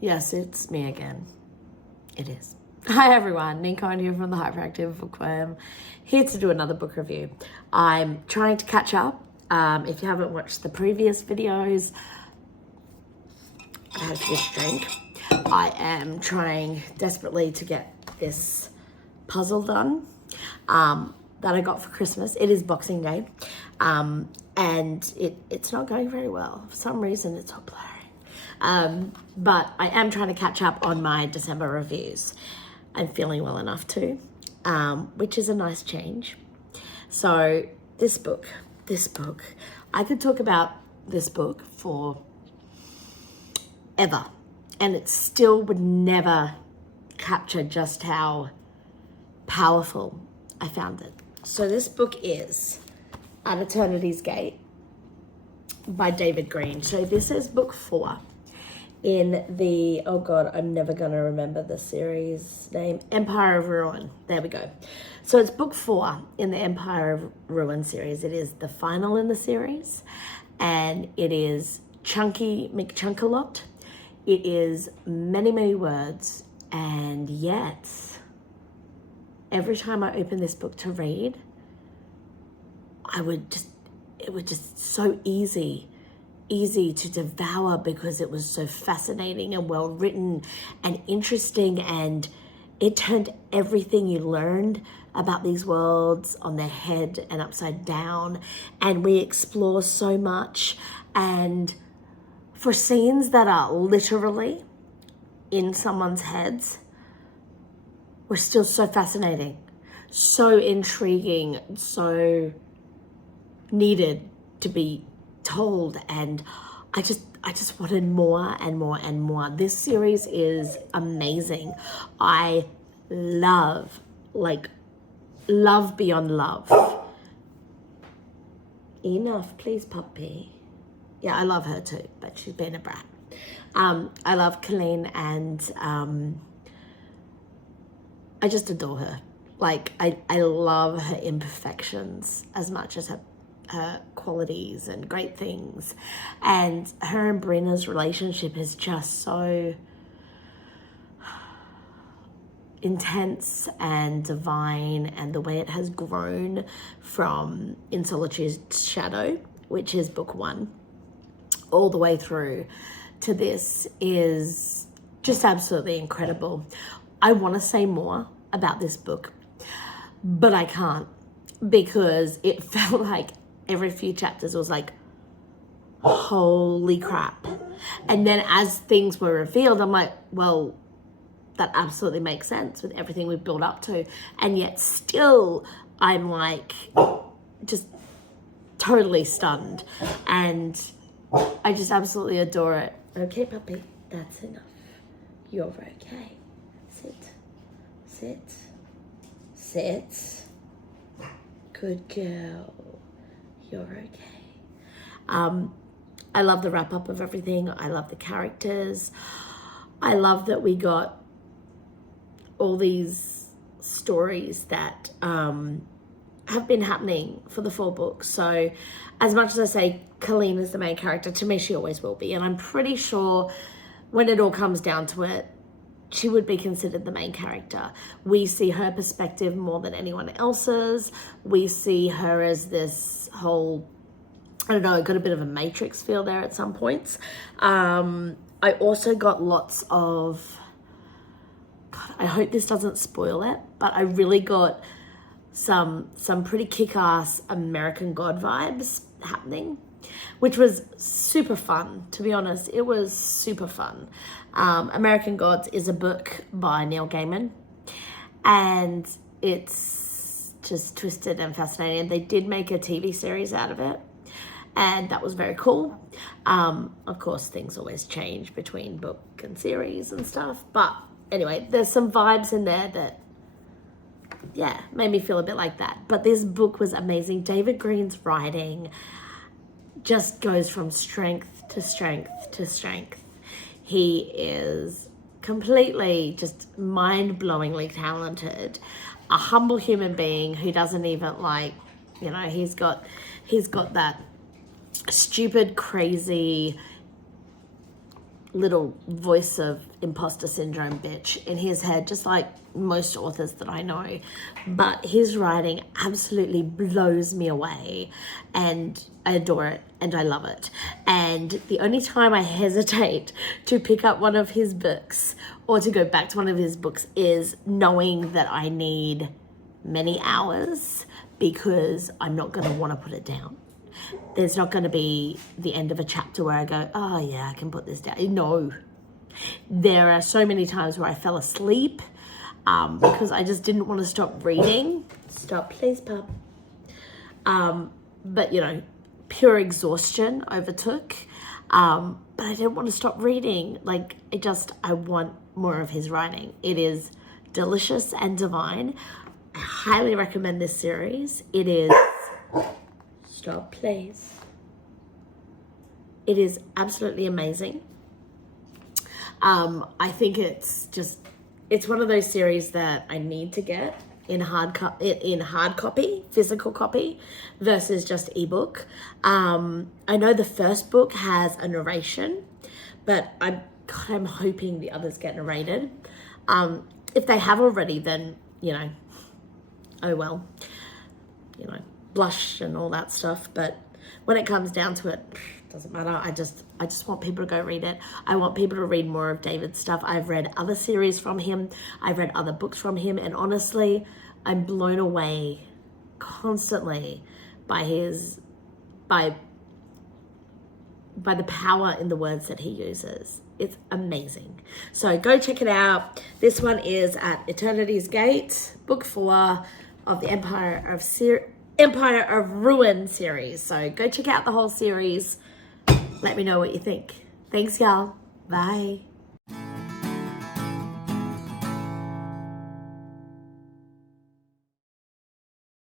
Yes, it's me again. It is. Hi everyone, Neen here from the Hyperactive Bookworm, here to do another book review. I'm trying to catch up. If you haven't watched the previous videos, I had a fish drink. I am trying desperately to get this puzzle done that I got for Christmas. It is Boxing Day, and it's not going very well. For some reason, it's not blurring. But I am trying to catch up on my December reviews. I'm feeling well enough to, which is a nice change. So this book, I could talk about this book for ever, and it still would never capture just how powerful I found it. So this book is At Eternity's Gate by David Green. So this is book 4 in the, oh God, I'm never going to remember the series name, Empire of Ruin. There we go. So it's book 4 in the Empire of Ruin series. It is the final in the series, and it is chunky McChunkalot. It is many, many words, and yet every time I open this book to read, it was just so easy to devour because it was so fascinating and well written and interesting, and it turned everything you learned about these worlds on their head and upside down, and we explore so much. And for scenes that are literally in someone's heads, were still so fascinating, so intriguing, so needed to be told, and I just wanted more and more and more. This series is amazing. I love beyond love. Enough, please, puppy. Yeah, I love her too, but she's been a brat. I love Colleen, and I just adore her. Like, I love her imperfections as much as her qualities and great things. And her and Brenna's relationship is just so intense and divine, and the way it has grown from In Solitude's Shadow, which is book 1, all the way through to this is just absolutely incredible. I want to say more about this book, but I can't, because it felt like every few chapters was like, holy crap. And then as things were revealed, I'm like, well, that absolutely makes sense with everything we've built up to. And yet still, I'm like, just totally stunned. And I just absolutely adore it. Okay, puppy, that's enough. You're okay. Sit. Good girl. You're okay. I love the wrap up of everything. I love the characters. I love that we got all these stories that have been happening for the 4 books. So as much as I say Colleen is the main character, to me she always will be. And I'm pretty sure when it all comes down to it, she would be considered the main character. We see her perspective more than anyone else's. We see her as this whole, I don't know, I got a bit of a Matrix feel there at some points. I also got lots of, God, I hope this doesn't spoil it, but I really got some pretty kick-ass American God vibes happening, which was super fun, to be honest. It was super fun. American Gods is a book by Neil Gaiman, and it's just twisted and fascinating. They did make a TV series out of it, and that was very cool. Of course, things always change between book and series and stuff, but anyway, there's some vibes in there that, yeah, made me feel a bit like that. But this book was amazing. David Green's writing just goes from strength to strength to strength. He is completely just mind-blowingly talented, a humble human being who doesn't even like, you know, he's got that stupid, crazy little voice of imposter syndrome bitch in his head, just like most authors that I know. But his writing absolutely blows me away, and I adore it and I love it. And the only time I hesitate to pick up one of his books or to go back to one of his books is knowing that I need many hours, because I'm not going to want to put it down. There's not going to be the end of a chapter where I go, oh yeah, I can put this down. No. There are so many times where I fell asleep because I just didn't want to stop reading. Stop, please, pup. But, you know, pure exhaustion overtook. But I didn't want to stop reading. Like, I want more of his writing. It is delicious and divine. I highly recommend this series. It is... Stop, please. It is absolutely amazing. I think it's one of those series that I need to get in hard copy, physical copy, versus just ebook. I know the first book has a narration, but I'm hoping the others get narrated. If they have already, then, you know, oh well, you know, blush and all that stuff. But when it comes down to it, doesn't matter. I just want people to go read it. I want people to read more of David's stuff. I've read other series from him. I've read other books from him, and honestly, I'm blown away constantly by the power in the words that he uses. It's amazing. So go check it out. This one is at Eternity's Gate, book 4 of the Empire of Ruin series. So go check out the whole series. Let me know what you think. Thanks, y'all. Bye.